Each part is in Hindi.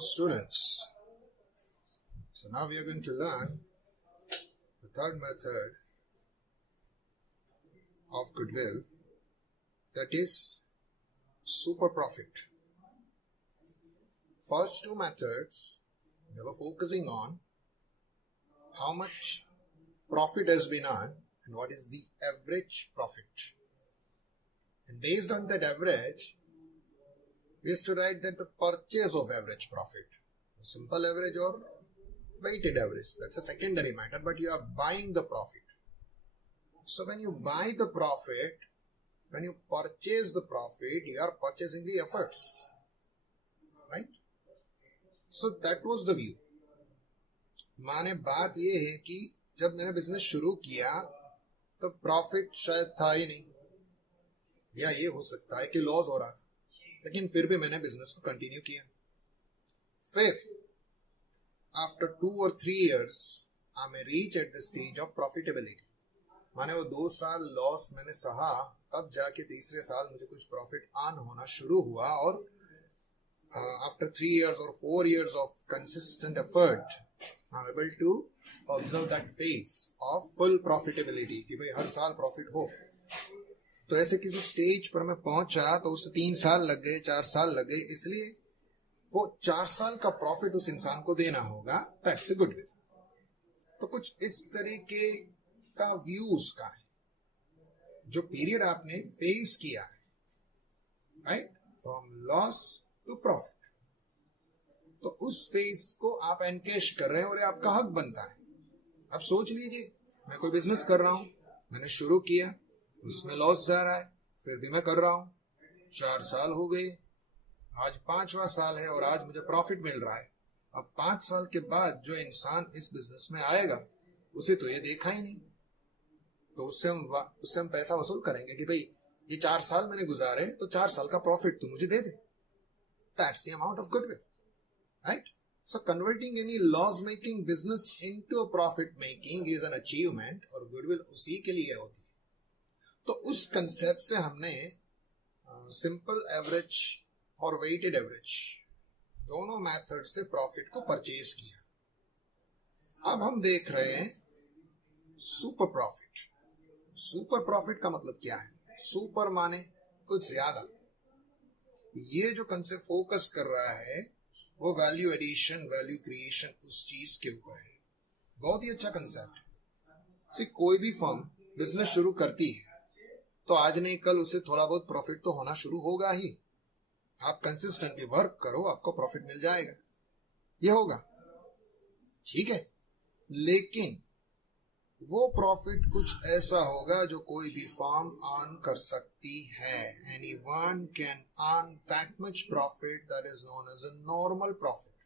Hello students. So now we are going to learn the third method of goodwill, that is super profit. First two methods, they were focusing on how much profit has been earned and what is the average profit. And based on that average, we used to write that the purchase of average profit, simple average or weighted average, that's a secondary matter, but you are buying the profit. So when you buy the profit, when you purchase the profit, you are purchasing the efforts, right? So that was the view. माने बात ये है कि जब मैंने बिजनेस शुरू किया तो प्रॉफिट शायद था ही नहीं, या ये हो सकता है कि लॉस हो रहा था, लेकिन फिर भी मैंने बिजनेस को कंटिन्यू किया. फिर after 2 or 3 years I may reach at the stage of profitability. माने वो 2 साल लॉस मैंने सहा, तब जाके तीसरे साल मुझे कुछ प्रॉफिट अर्न होना शुरू हुआ. और after 3 years or 4 years of consistent effort I am able to observe that phase of full profitability कि भाई हर साल प्रॉफिट हो. तो ऐसे किसी स्टेज पर मैं पहुंचा तो उससे 3 साल लग गए, 4 साल लग गए, इसलिए वो 4 साल का प्रॉफिट उस इंसान को देना होगा. That's a goodwill. तो कुछ इस तरीके का व्यूज का है जो पीरियड आपने फेस किया है, right, from loss to profit. तो उस फेज को आप एनकेश कर रहे हैं और ये आपका हक बनता है. अब सोच लीजिए, मैं कोई बिजनेस कर रहा हूं, मैंने शुरू किया, उसमें लॉस जा रहा है, फिर भी मैं कर रहा हूं, 4 साल हो गए, आज 5वां साल है और आज मुझे प्रॉफिट मिल रहा है. अब 5 साल के बाद जो इंसान इस बिजनेस में आएगा उसे तो ये देखा ही नहीं, तो उससे हम पैसा वसूल करेंगे कि भाई ये 4 साल मैंने गुजारे तो 4 साल का प्रॉफिट तो मुझे दे दे. That's the amount of goodwill, right. So converting any loss making business into a profit making is an achievement, और goodwill उसी के लिए होती है. तो उस कंसेप्ट से हमने सिंपल एवरेज और वेटेड एवरेज दोनों मेथड से प्रॉफिट को परचेज किया. अब हम देख रहे हैं सुपर प्रॉफिट. सुपर प्रॉफिट का मतलब क्या है? सुपर माने कुछ ज्यादा. ये जो कंसेप्ट फोकस कर रहा है वो वैल्यू एडिशन, वैल्यू क्रिएशन उस चीज के ऊपर है. बहुत ही अच्छा कंसेप्ट है. कोई भी फर्म बिजनेस शुरू करती है तो आज नहीं कल उसे थोड़ा बहुत प्रॉफिट तो होना शुरू होगा ही. आप कंसिस्टेंटली वर्क करो, आपको प्रॉफिट मिल जाएगा, ये होगा, ठीक है. लेकिन वो प्रॉफिट कुछ ऐसा होगा जो कोई भी फर्म अर्न कर सकती है. Anyone can earn that much profit, that is known as a normal profit,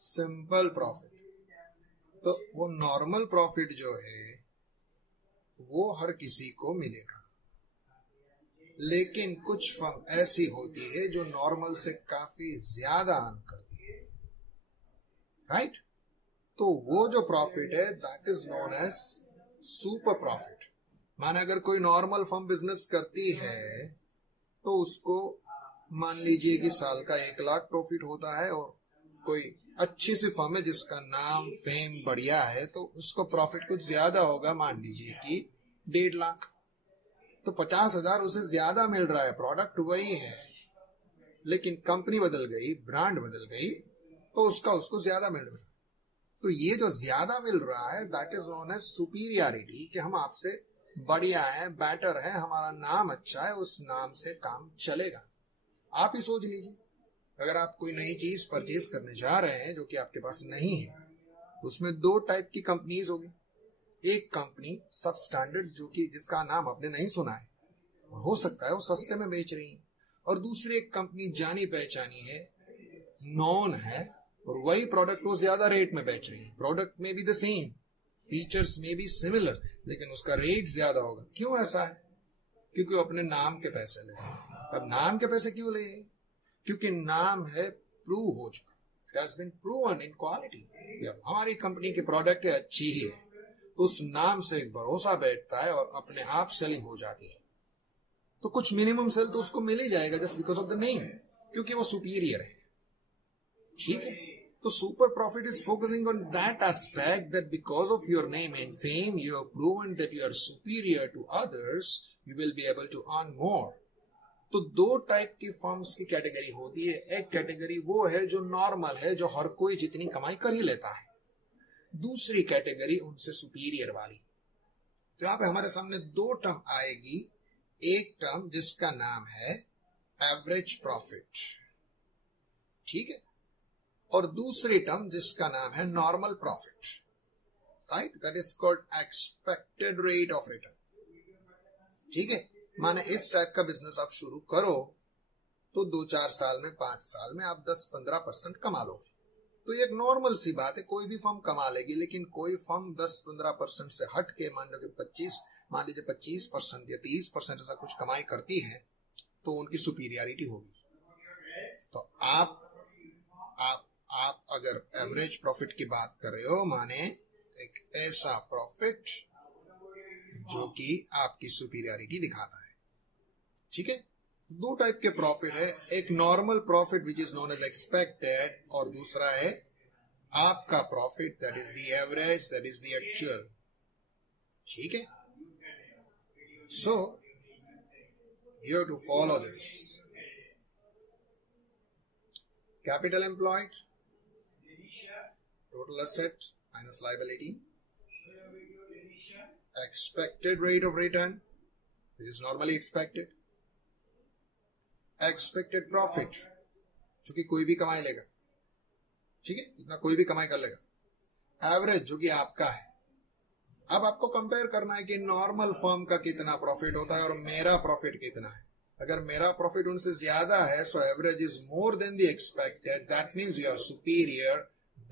simple profit. तो वो नॉर्मल प्रॉफिट जो है वो हर किसी को मिलेगा. लेकिन कुछ फर्म ऐसी होती है जो नॉर्मल से काफी ज्यादा अर्न करती है, राइट. तो वो जो प्रॉफिट है that is known as super profit. माने अगर कोई नॉर्मल फर्म बिजनेस करती है तो उसको मान लीजिए कि साल का 1 लाख प्रॉफिट होता है, और कोई अच्छी सी फर्म है जिसका नाम फेम बढ़िया है तो उसको प्रॉफिट कुछ ज्यादा होगा, मान लीजिए कि 1.5 लाख. तो 50,000 उसे ज्यादा मिल रहा है, प्रोडक्ट वही है, लेकिन कंपनी बदल गई, ब्रांड बदल गई, तो उसको ज्यादा मिल रहा है. तो ये जो ज्यादा मिल रहा है that is known as superiority, कि हम आपसे बढ़िया है, बेटर है, हमारा नाम अच्छा है, उस नाम से काम चलेगा. आप ही सोच लीजिए, अगर आप कोई नई चीज परचेज करने जा रहे हैं जो कि आपके पास नहीं है, उसमें 2 टाइप की कंपनीज होगी. एक कंपनी सब स्टैंडर्ड जो कि जिसका नाम आपने नहीं सुना है, और हो सकता है वो सस्ते में बेच रही है, और दूसरी एक कंपनी जानी पहचानी है, नॉन है, और वही प्रोडक्ट वो ज्यादा रेट में बेच रही है. प्रोडक्ट में भी द सेम, फीचर्स में भी सिमिलर, लेकिन उसका रेट ज्यादा होगा. क्यों ऐसा है? क्योंकि वो अपने नाम के पैसे ले रहे हैं. अब नाम के पैसे क्यों ले? क्योंकि नाम है प्रूव हो चुका, it has been proven in quality. हमारी कंपनी की प्रोडक्ट अच्छी ही है, तो उस नाम से एक भरोसा बैठता है और अपने आप सेलिंग हो जाती है. तो कुछ मिनिमम सेल तो उसको मिल ही जाएगा just because of the name, क्योंकि वो सुपीरियर है. ठीक है, तो super profit is focusing on that aspect that because of your name and fame you have proven that you are superior to others, you will be able to earn more. तो दो टाइप की फर्म्स की कैटेगरी होती है। एक कैटेगरी वो है जो नॉर्मल है, जो हर कोई जितनी कमाई कर ही लेता है। दूसरी कैटेगरी उनसे सुपीरियर वाली। तो यहाँ पे हमारे सामने दो टर्म आएगी। एक टर्म जिसका नाम है एवरेज प्रॉफिट, ठीक है, और दूसरी टर्म जिसका नाम है normal profit, right, that is called expected rate of return. ठीक है, माने इस टाइप का बिजनेस आप शुरू करो तो 2-4 साल में, 5 साल में आप 10-15% कमा लोगे। तो ये एक नॉर्मल सी बात है, कोई भी फर्म कमा लेगी। लेकिन कोई फर्म 10-15% से हट के मान लीजिए 25% या 30% ऐसा कुछ कमाई करती है तो उनकी सुपीरियरिटी होगी। तो आप अगर एवरेज प्रॉफिट की बात कर रहे हो, माने एक ऐसा प्रॉफिट जो कि आपकी सुपीरियरिटी दिखाता है। ठीक है, दो टाइप के प्रॉफिट है, एक normal profit which is known as expected, और दूसरा है आपका profit that is the average, that is the actual. ठीक है, so you have to follow this. Capital employed, total asset minus liability, expected rate of return, which is normally expected, expected profit, जो कि कोई भी कमाई लेगा, ठीक है, इतना कोई भी कमाई कर लेगा, एवरेज जो कि आपका है। अब आपको कंपेयर करना है कि नॉर्मल फर्म का कितना प्रॉफिट होता है और मेरा प्रॉफिट कितना है। अगर मेरा प्रॉफिट उनसे ज्यादा है, so average is more than the expected, that means you are superior,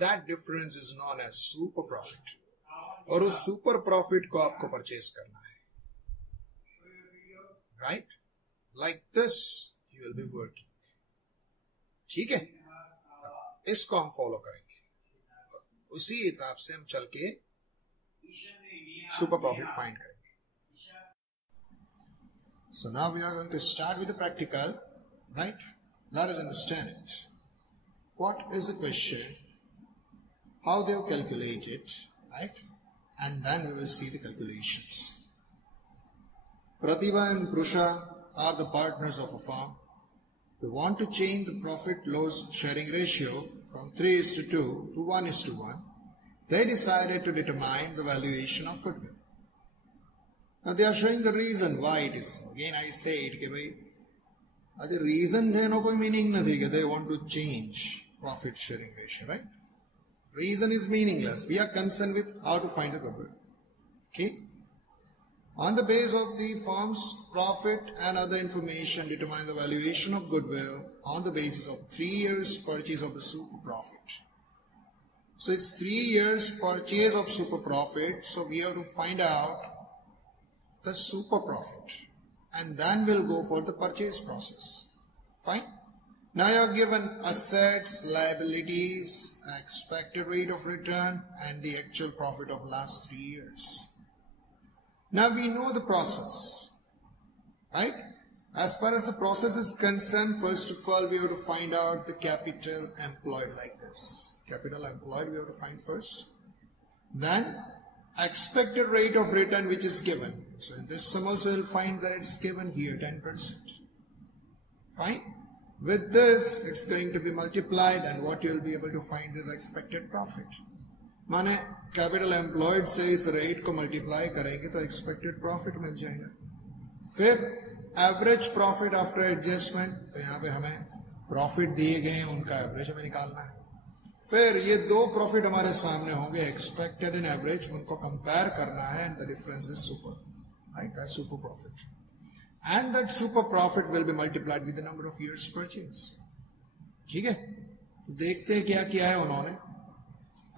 that difference is known as super profit. और उस सुपर प्रॉफिट को आपको परचेज करना है, right, like this you will be working. ठीक है, इसको हम फॉलो करेंगे, उसी हिसाब से हम चल के सुपर प्रॉफिट फाइंड करेंगे। So now we are going to start with the practical, right, let us understand it. What is the question, how they calculate it, right, and then we will see the calculations. Pratibha and Prusha are the partners of a firm. They want to change the profit-loss sharing ratio from 3:2 to 1:1. They decided to determine the valuation of goodwill. Now they are showing the reason why it is so. Again I say it कि भाई the reasons है, no कोई meaning नहीं कि they want to change profit sharing ratio, right? Reason is meaningless. We are concerned with how to find the goodwill. Okay? On the basis of the firm's profit and other information, determine the valuation of goodwill on the basis of 3 years purchase of the super profit. So it's 3 years purchase of super profit. So we have to find out the super profit. And then we'll go for the purchase process. Fine? Now you are given assets, liabilities, expected rate of return, and the actual profit of last 3 years. Now we know the process, right? As far as the process is concerned, first of all, we have to find out the capital employed like this. Capital employed we have to find first. Then expected rate of return which is given. So in this sum also you'll find that it's given here 10%. Fine? With this, it's going to be multiplied, and what you'll be able to find is expected profit. माने कैपिटल एम्प्लॉयड से इस रेट को मल्टीप्लाई करेंगे तो एक्सपेक्टेड प्रॉफिट मिल जाएगा। फिर एवरेज प्रॉफिट आफ्टर एडजस्टमेंट, तो यहाँ पे हमें प्रॉफिट दिए गए हैं उनका एवरेज हमें निकालना है। फिर ये दो प्रॉफिट हमारे सामने होंगे, एक्सपेक्टेड एंड एवरेज, उनको कंपेयर करना है, and the difference is super, right, that super profit. And that super profit will be multiplied with the number of years purchase. ठीक है, तो देखते हैं क्या किया है उन्होंने।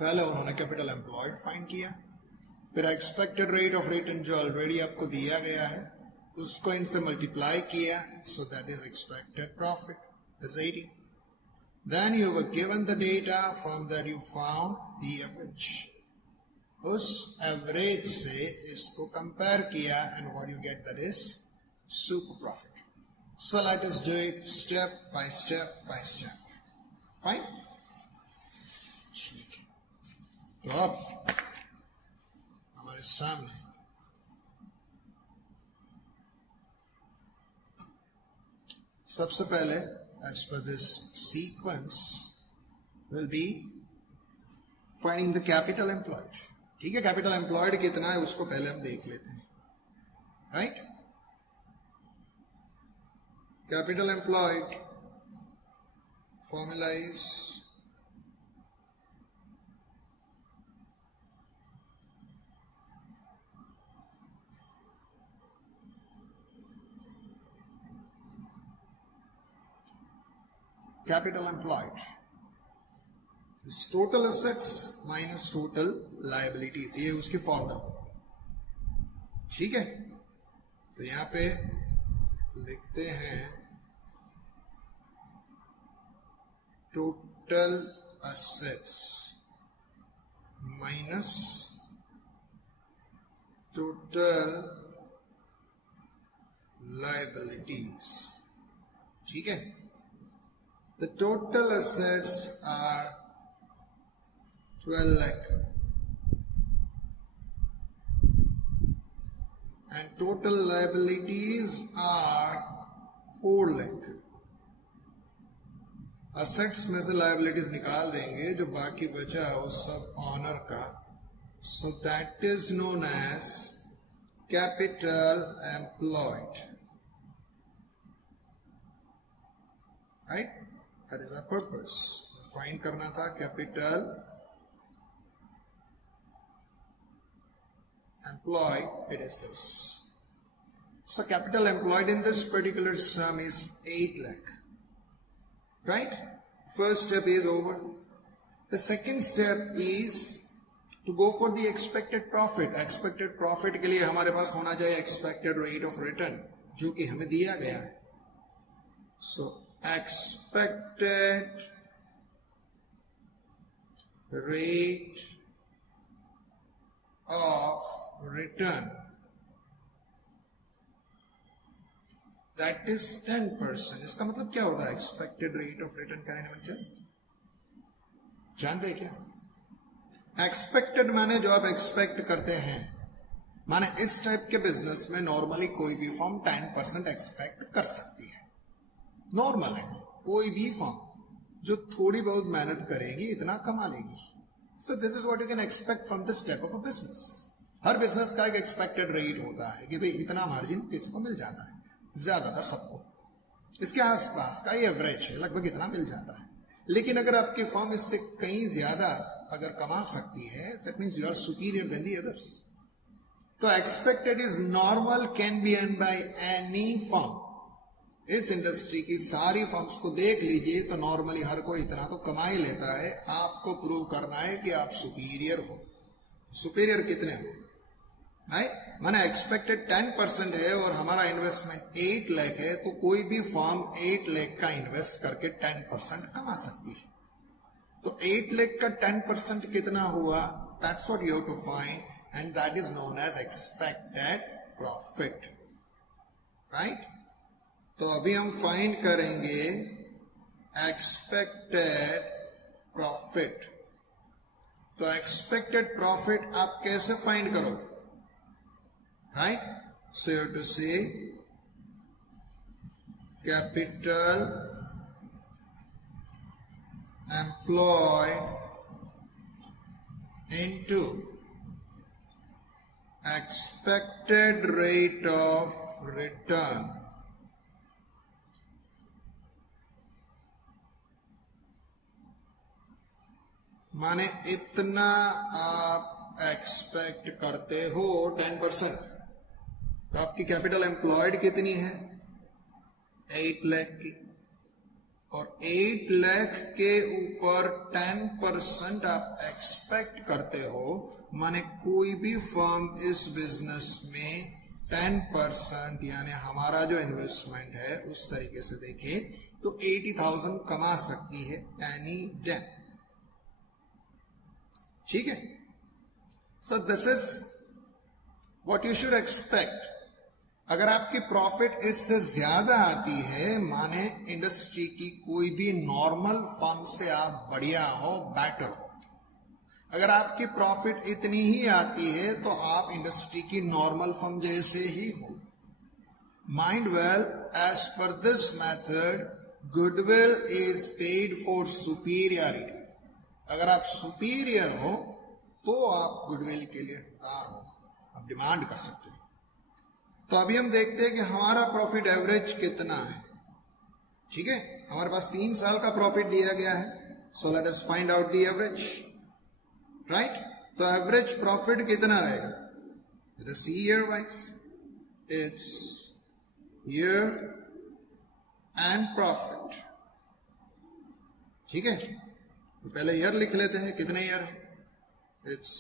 पहले उन्होंने कैपिटल एम्प्लॉयड फाइंड किया, फिर एक्सपेक्टेड रेट ऑफ रिटर्न जो ऑलरेडी आपको दिया गया है उसको इनसे मल्टीप्लाई किया, so that is expected profit, that's 80. Then you were given the data, from that you found the average. उस एवरेज से इसको कंपेयर किया, and what you get, that is super profit. So let us do it step by step by step. Fine? अब हमारे सामने सबसे पहले as per this sequence will be finding the capital employed. ठीक है, कैपिटल एम्प्लॉयड कितना है उसको पहले हम देख लेते हैं. Right, capital employed formula is capital employed is total assets minus total liabilities. ये उसकी फॉर्मूला. ठीक है, तो यहां पे लिखते हैं total assets minus total liabilities. ठीक है, the total assets are 12 lakh and total liabilities are 4 lakh. assets में से liabilities निकाल देंगे, जो बाकी बचा वो सब ऑनर का. so that is known as capital employed. right, that is our purpose. Find करना था capital employed. It is this. So capital employed in this particular sum is 8 lakh. Right? First step is over. The second step is to go for the expected profit. Expected profit के लिए हमारे पास होना चाहिए expected rate of return, जो कि हमें दिया गया है. So expected rate of return, that is 10%. इसका मतलब क्या होता है expected rate of return करने में? बच्चे जानते हैं क्या? expected माने जो आप expect करते हैं. माने इस टाइप के बिजनेस में नॉर्मली कोई भी फर्म 10% एक्सपेक्ट कर सकती है. नॉर्मल है, कोई भी फर्म जो थोड़ी बहुत मेहनत करेगी इतना कमा लेगी. So this is what you can expect from this type of a business. Her business का एक एक्सपेक्टेड रेट होता है कि भाई इतना मार्जिन किसी को मिल जाता है, ज्यादातर सबको इसके आसपास का ये एवरेज है, लगभग इतना मिल जाता है. लेकिन अगर आपकी फर्म इससे कहीं ज्यादा अगर कमा सकती है, that means you are superior then the others. तो expected is normal, can be earn by any firm. इस इंडस्ट्री की सारी फर्म्स को देख लीजिए तो नॉर्मली हर कोई इतना तो कमा ही लेता है. आपको प्रूव करना है कि आप सुपीरियर हो. सुपीरियर कितने हो? राइट, माने एक्सपेक्टेड 10% है और हमारा इन्वेस्टमेंट 8 लाख है, तो कोई भी फर्म 8 लाख का इन्वेस्ट करके 10% कमा सकती है. तो 8 लाख का 10% कितना हुआ? That's what you have to find and that is known as expected profit. Right, तो अभी हम फाइंड करेंगे एक्सपेक्टेड प्रॉफिट. तो एक्सपेक्टेड प्रॉफिट आप कैसे फाइंड करो? Right, so you have to say capital employed into expected rate of return. माने इतना आप एक्सपेक्ट करते हो 10%. तो आपकी कैपिटल एम्प्लॉयड कितनी है? 8 लाख की. और 8 लाख के ऊपर 10% आप एक्सपेक्ट करते हो, माने कोई भी फर्म इस बिजनेस में 10% यानी हमारा जो इन्वेस्टमेंट है उस तरीके से देखे तो 80,000 कमा सकती है एनी डे. ठीक है, so this is what you should expect. अगर आपकी प्रॉफिट इससे ज्यादा आती है, माने इंडस्ट्री की कोई भी नॉर्मल फर्म से आप बढ़िया हो, बेटर हो. अगर आपकी प्रॉफिट इतनी ही आती है तो आप इंडस्ट्री की नॉर्मल फर्म जैसे ही हो. Mind well, as per this method goodwill is paid for superiority. अगर आप सुपीरियर हो तो आप गुडविल के लिए हकदार हो, आप डिमांड कर सकते हैं. तो अभी हम देखते हैं कि हमारा प्रॉफिट एवरेज कितना है. ठीक है, हमारे पास 3 साल का प्रॉफिट दिया गया है. So let us find out the average. Right, तो एवरेज प्रॉफिट कितना रहेगा? It is year wise, it's year and profit. ठीक है, तो पहले ईयर लिख लेते हैं. कितने ईयर है? It's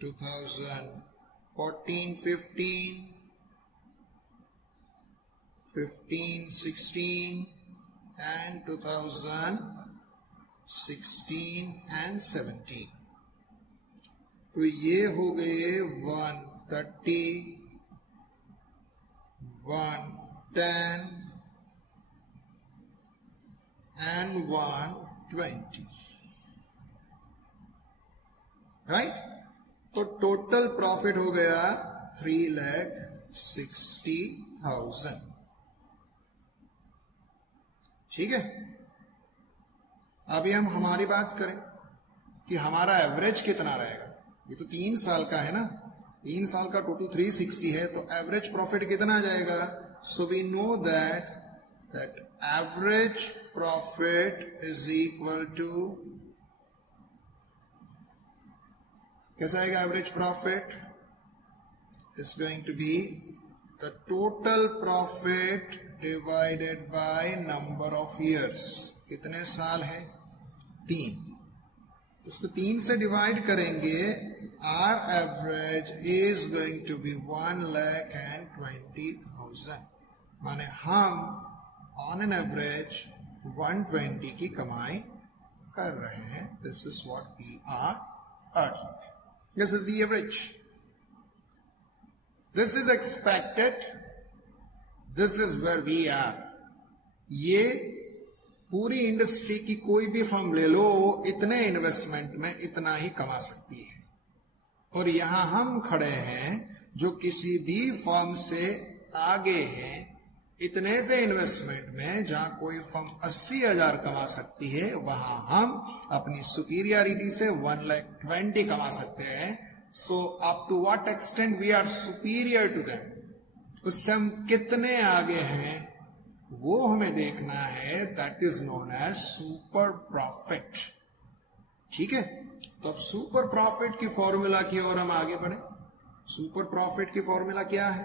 2014, 15, 16 and 2016 and 17. तो ये हो गए 130, 110 and 120. राइट, तो टोटल प्रॉफिट हो गया 3,60,000. ठीक है, अभी हम हमारी बात करें कि हमारा एवरेज कितना रहेगा. ये तो 3 साल का है ना, 3 साल का टोटल 360 है, तो एवरेज प्रॉफिट कितना जाएगा? So we know that average profit is equal to, कैसा आएगा average profit? Is going to be the total profit divided by number of years. कितने साल है? 3. उसको 3 से डिवाइड करेंगे. Our average is going to be 1,20,000. माने हम ऑन एन एवरेज 120 की कमाई कर रहे हैं. This is what we are earning. This is the average. This is expected. This is where we are. ये पूरी इंडस्ट्री की कोई भी फर्म ले लो, इतने इन्वेस्टमेंट में इतना ही कमा सकती है. और यहां हम खड़े हैं जो किसी भी फर्म से आगे हैं इतने से इन्वेस्टमेंट में. जहां कोई फर्म 80,000 कमा सकती है, वहां हम अपनी सुपीरियरिटी से 1,20,000 कमा सकते हैं. So up to what extent we are superior to them, उससे हम कितने आगे हैं वो हमें देखना है. That is known as super profit. ठीक है, तो अब सुपर प्रॉफिट की फॉर्मूला की ओर हम आगे बढ़े. सुपर प्रॉफिट की फॉर्मूला क्या है?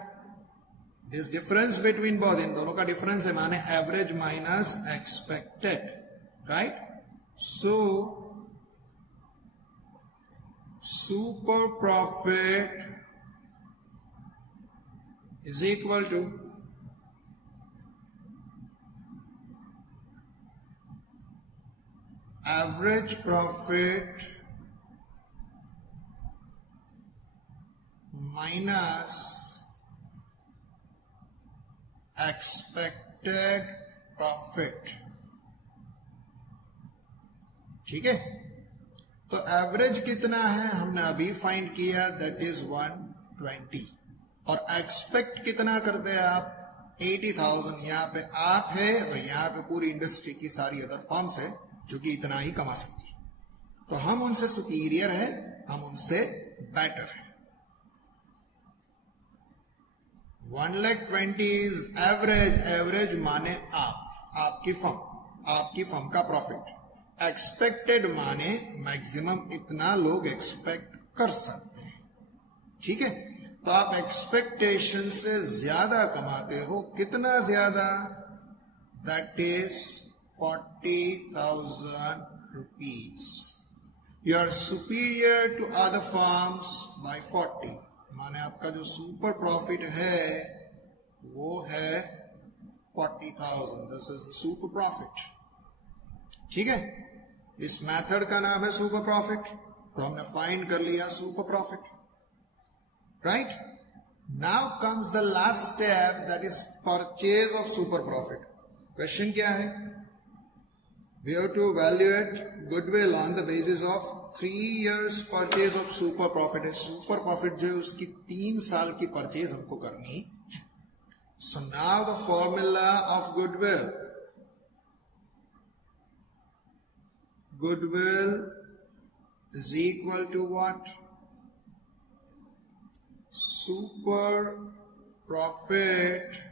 दिस डिफरेंस बिटवीन बोथ, इन दोनों का डिफरेंस है, माने average minus expected. Right, so super profit is equal to average profit minus expected profit. ठीक है, तो एवरेज कितना है हमने अभी फाइंड किया, दैट इज 120. और एक्सपेक्ट कितना करते हैं आप? 80,000. यहां पे आप है और यहां पे पूरी इंडस्ट्री की सारी अदर फर्म्स है जो कि इतना ही कमा सकती है. तो हम उनसे सुपीरियर है, हम उनसे बेटर है. 1,20,000 इज एवरेज. एवरेज माने आपकी फर्म का प्रॉफिट. एक्सपेक्टेड माने मैक्सिमम इतना लोग एक्सपेक्ट कर सकते हैं. ठीक है, तो आप एक्सपेक्टेशन से ज्यादा कमाते हो. कितना ज्यादा? That is 40,000 rupees. You are superior to other firms by 40. माने आपका जो सुपर प्रॉफिट है वो है 40,000. This is the super profit. ठीक है, इस मेथड का नाम है सुपर प्रॉफिट. तो हमने फाइंड कर लिया super profit. Right? Now comes the last step, that is purchase of super profit. Question क्या है? We have to evaluate goodwill on the basis of 3 years purchase of super profit है. सुपर प्रॉफिट जो है उसकी 3 साल की परचेज हमको करनी. So now the formula of goodwill. Goodwill is equal to what? Super profit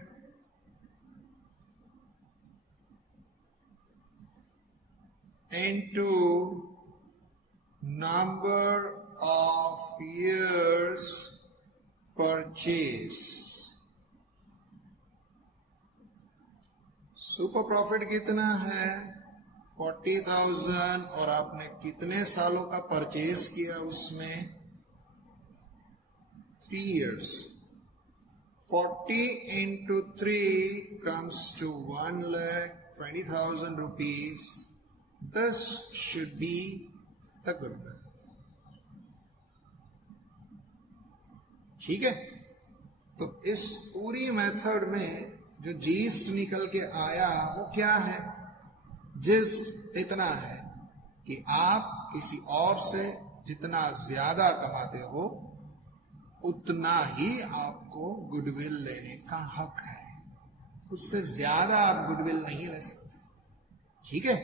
into number of years purchase. Super profit कितना है? 40,000 और आपने कितने सालों का परचेज किया उसमें? 3 years. 40 into 3 comes to 1,20,000 rupees. This should be the goodwill. ठीक है. तो इस पूरी मेथड में जो जीस्ट निकल के आया वो क्या है? जीस्ट इतना है कि आप किसी और से जितना ज्यादा कमाते हो उतना ही आपको गुडविल लेने का हक है. उससे ज्यादा आप गुडविल नहीं ले सकते. ठीक है.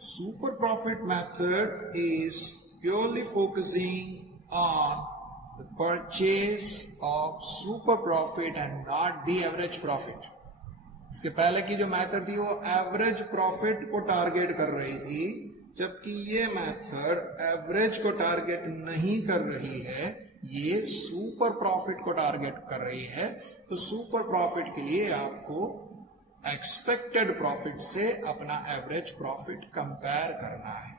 Super profit method is purely focusing on the purchase of super profit and not the average profit. इसके पहले की जो मेथड थी वो एवरेज प्रॉफिट को टारगेट कर रही थी, जबकि ये मेथड एवरेज को टारगेट नहीं कर रही है, ये सुपर प्रॉफिट को टारगेट कर रही है. तो सुपर प्रॉफिट के लिए आपको एक्सपेक्टेड प्रॉफिट से अपना एवरेज प्रॉफिट कंपेयर करना है.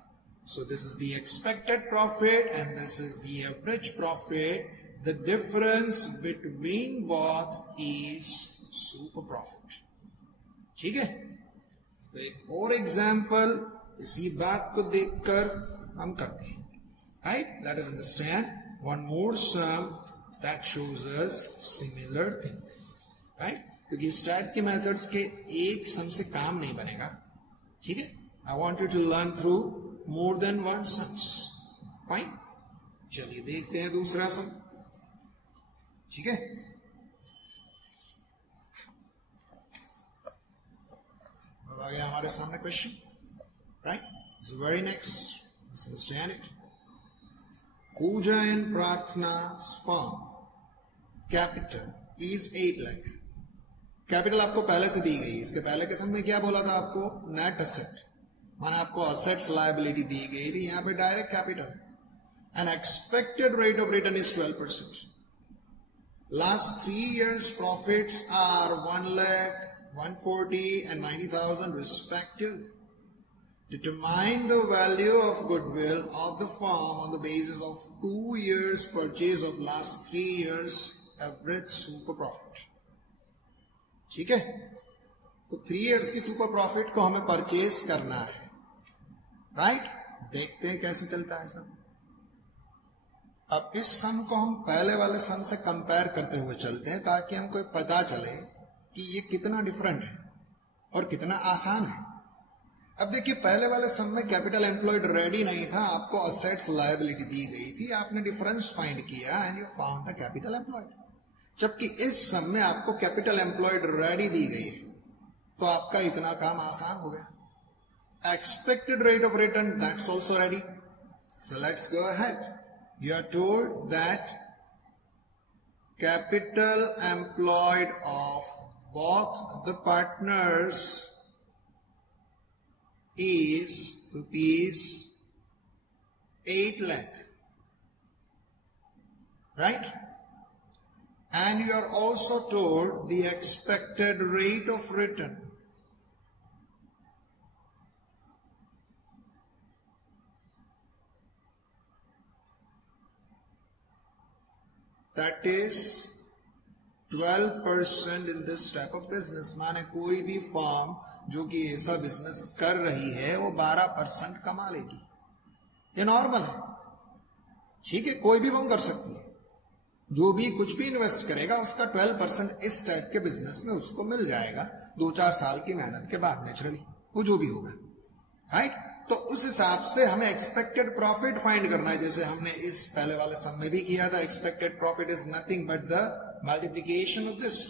So this is the expected profit and this is the average profit. The difference between both is super profit. ठीक है. तो एक और एग्जांपल इसी बात को देखकर हम करते हैं. Right. Let us understand one more sum that shows us similar thing. Right. क्योंकि स्टैट के मेथड्स के एक सम से काम नहीं बनेगा. ठीक है. I want you to learn through more than one sums. Fine. चलिए देखते हैं दूसरा सम. ठीक है. अब आ गया हमारे सामने question. Right. So very next, let's understand it. Puja and Prarthana firm capital is 8 lakh. Capital आपको पहले से दी गई. इसके पहले के समय में क्या बोला था आपको? Net asset. माना आपको असेट्स लायबिलिटी दी गई थी. यहां पे direct capital. And expected rate of return is 12%. Last 3 years profits are 1 lakh, 140 and 90,000 respectively. Determine the value of goodwill of the firm on the basis of 2 years purchase of last 3 years average super profit. ठीक है. तो 3 years की सुपर प्रॉफिट को हमें परचेज करना है. राइट. देखते हैं कैसे चलता है सब. अब इस सम को हम पहले वाले सम से कंपेयर करते हुए चलते हैं ताकि हमको पता चले कि ये कितना डिफरेंट है और कितना आसान है. अब देखिए, पहले वाले सम में कैपिटल एम्प्लॉयड रेडी नहीं था. आपको असेट्स लायबिलिटी दी गई थी. आपने डिफरेंस फाइंड किया and you found the capital employed. जबकि इस सम में आपको कैपिटल एम्प्लॉयड रेडी दी गई है, तो आपका इतना काम आसान हो गया. Expected rate of return that's also ready. So let's go ahead. You are told that capital employed of both the partners is rupees 8 lakh. Right? And you are also told the expected rate of return. That is 12% in this type of business. माने कोई भी फर्म जो कि ऐसा बिजनेस कर रही है वो 12% कमा लेगी. ये नॉर्मल है. ठीक है. कोई भी फर्म कर सकती है. जो भी कुछ भी इन्वेस्ट करेगा उसका 12% इस टाइप के बिजनेस में उसको मिल जाएगा 2-4 साल की मेहनत के बाद. नेचुरली वो जो भी होगा. राइट. तो उस हिसाब से हमें एक्सपेक्टेड प्रॉफिट फाइंड करना है, जैसे हमने इस पहले वाले सम में भी किया था. Expected profit is nothing but the multiplication of this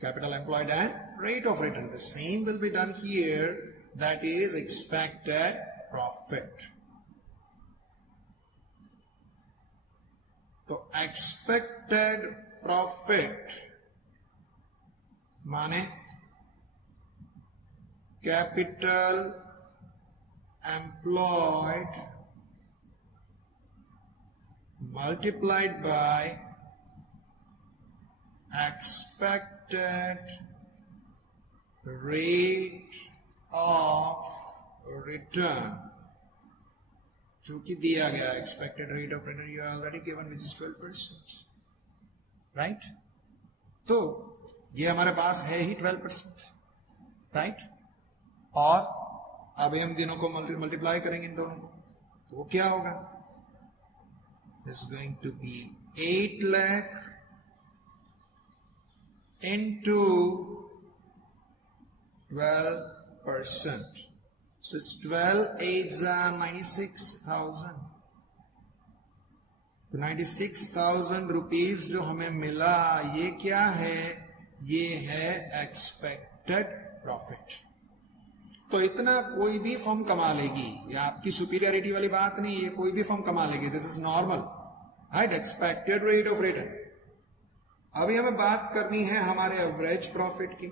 capital employed and rate of return. The same will be done here, that is expected profit. तो expected profit माने capital employed multiplied by expected rate of return, जो कि दिया गया expected rate of return you are already given which is 12%, right? तो ये हमारे पास है ही 12%, right? और अभी हम दिनों को मल्टीप्लाई करेंगे इन दोनों को, तो वो क्या होगा? This is going to be 8 lakh into 12%. So it's 12 8s are 96,000. तो 96,000 रुपीज जो हमें मिला, ये क्या है? ये है एक्सपेक्टेड प्रॉफिट. तो इतना कोई भी फर्म कमा लेगी, ये आपकी सुपीरियरिटी वाली बात नहीं, ये कोई भी फर्म कमा लेगी. This is normal, right? Expected rate of return. अभी हमें बात करनी है हमारे एवरेज प्रॉफिट की.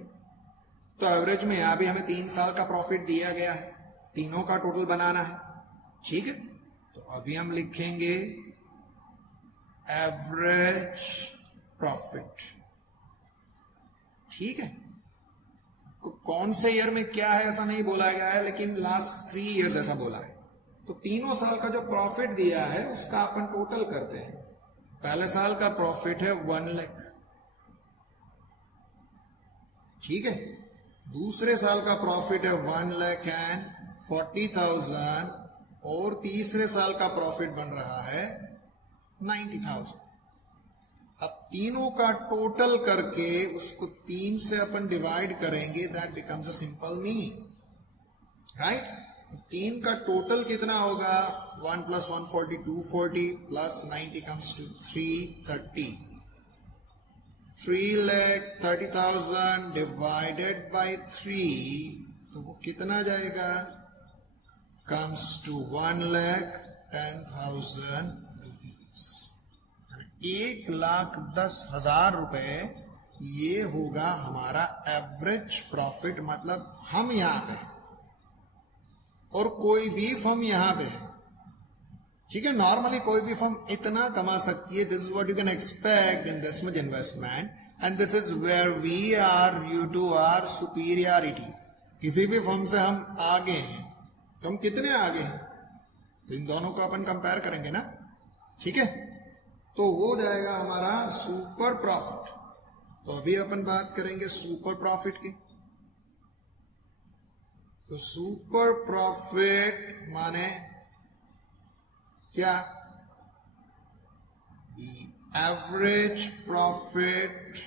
तो एवरेज में यहां भी हमें 3 साल का प्रॉफिट दिया गया है, तीनों का टोटल बनाना है, ठीक है? तो अभी हम लिखेंगे एवरेज प्रॉफिट, ठीक है? कौन से ईयर में क्या है ऐसा नहीं बोला गया है, लेकिन लास्ट 3 इयर्स ऐसा बोला है. तो तीनों साल का जो प्रॉफिट दिया है उसका अपन टोटल करते हैं. पहले साल का प्रॉफिट है 1 लाख, ठीक है? दूसरे साल का प्रॉफिट है 1,40,000 और तीसरे साल का प्रॉफिट बन रहा है 90,000. अब तीनों का टोटल करके उसको 3 से अपन डिवाइड करेंगे, that becomes a simple mean, right? 3 का टोटल कितना होगा? 1 + 140 240 plus 90 comes to 330. 3,30,000 divided by 3, तो वो कितना जाएगा? comes to 1,10,000 rupees. 1,10,000 रुपए ये होगा हमारा एवरेज प्रॉफिट. मतलब हम यहां पे और कोई भी फर्म यहां पे, ठीक है? नॉर्मली कोई भी फर्म इतना कमा सकती है. This is what you can expect in this much investment and this is where we are due to our superiority. किसी भी फर्म से हम आगे हैं, तो हम कितने आगे हैं? तो इन दोनों को अपन कंपेयर करेंगे ना, ठीक है? तो वो जाएगा हमारा सुपर प्रॉफिट. तो अभी अपन बात करेंगे सुपर प्रॉफिट की. तो सुपर प्रॉफिट माने क्या? Average profit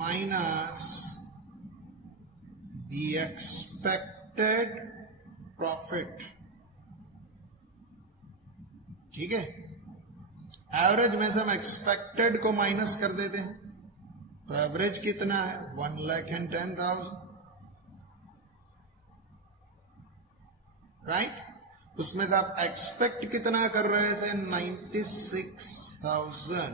minus the expected profit, ठीक है? एवरेज में से हम एक्सपेक्टेड को माइनस कर देते हैं, तो एवरेज कितना है? 1,10,000, राइट? उसमें से आप एक्सपेक्ट कितना कर रहे थे? 96,000.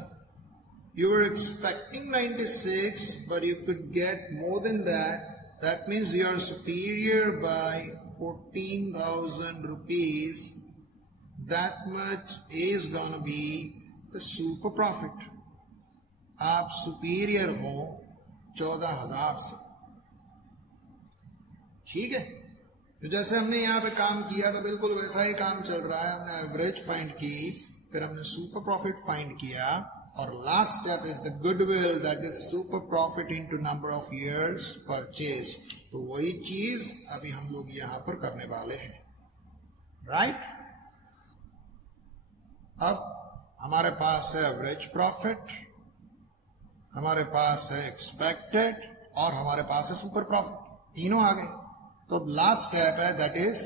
You were expecting 96, but you could get more than that. That means you are superior by 14,000 rupees. That much is gonna be the super profit. आप सुपीरियर हो 14,000 से, ठीक है? तो जैसे हमने यहाँ पे काम किया तो बिल्कुल वैसा ही काम चल रहा है. हमने एवरेज फाइंड की, फिर हमने सुपर प्रॉफिट फाइंड किया, और last step is the goodwill, that is super profit into number of years purchase. तो वही चीज अभी हम लोग यहां पर करने वाले हैं, राइट? अब हमारे पास है एवरेज प्रॉफिट, हमारे पास है एक्सपेक्टेड, और हमारे पास है सुपर प्रॉफिट. तीनों आ गए. तो तो अब लास्ट स्टेप है, that is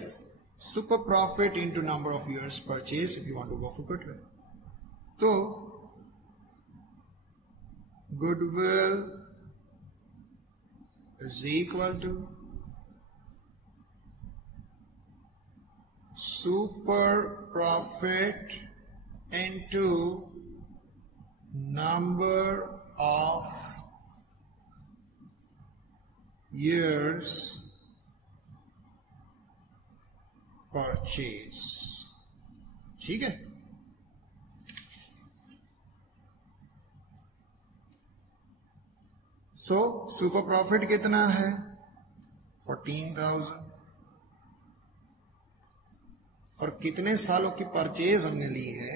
super profit into number of years purchase if you want to go for goodwill. तो goodwill is equal to super profit into number of years purchase। ठीक है, सो सुपर प्रॉफिट कितना है 14,000 और कितने सालों की परचेज हमने ली है,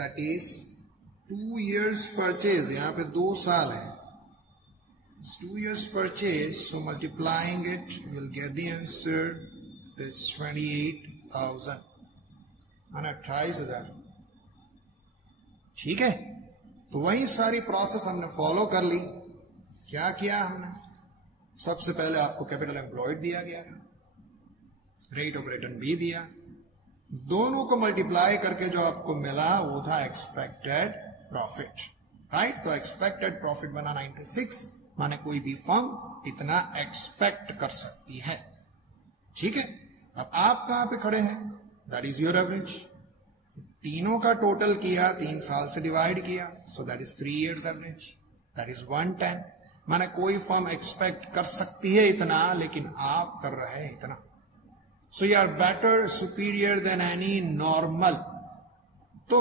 दैट इज 2 years परचेज। यहां पे 2 साल है, 2 years purchase, so multiplying it will get the answer, it's 28,000 माना 28,000। ठीक है, तो वही सारी प्रोसेस हमने फॉलो कर ली। क्या किया हमने, सबसे पहले आपको कैपिटल एम्प्लॉयड दिया गया, रेट ऑफ रिटर्न भी दिया, दोनों को मल्टीप्लाई करके जो आपको मिला वो था एक्सपेक्टेड प्रॉफिट, राइट। तो एक्सपेक्टेड प्रॉफिट बना 96, माने कोई भी फर्म इतना एक्सपेक्ट कर सकती है। ठीक है, अब आप कहां पे खड़े हैं, दैट इज योर एवरेज। तीनों का टोटल किया, 3 साल से डिवाइड किया, so that is 3 years average, that is 110। माने कोई फर्म एक्सपेक्ट कर सकती है इतना, लेकिन आप कर रहे हैं इतना। So you are better, superior than any normal। तो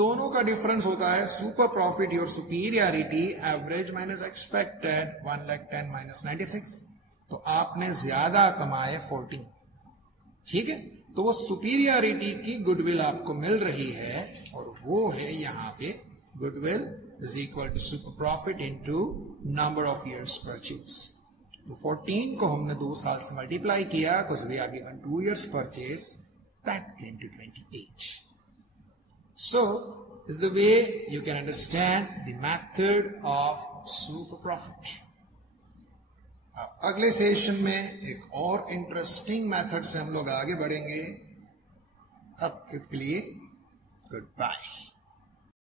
दोनों का डिफरेंस होता है super profit your superiority average minus expected 110 minus 96। तो आपने ज्यादा कमाए 14। ठीक है, तो वो सुपीरियरिटी की गुडविल आपको मिल रही है, और वो है यहां पे goodwill is equal to super profit into number of years purchase. तो 14 को हमने 2 साल से मल्टीप्लाई किया, because we are given 2 years purchase, that came to 28। So this is the way you can understand the method of super profit। अब अगले सेशन में एक और इंटरेस्टिंग मेथड से हम लोग आगे बढ़ेंगे। अब के लिए गुड बाय।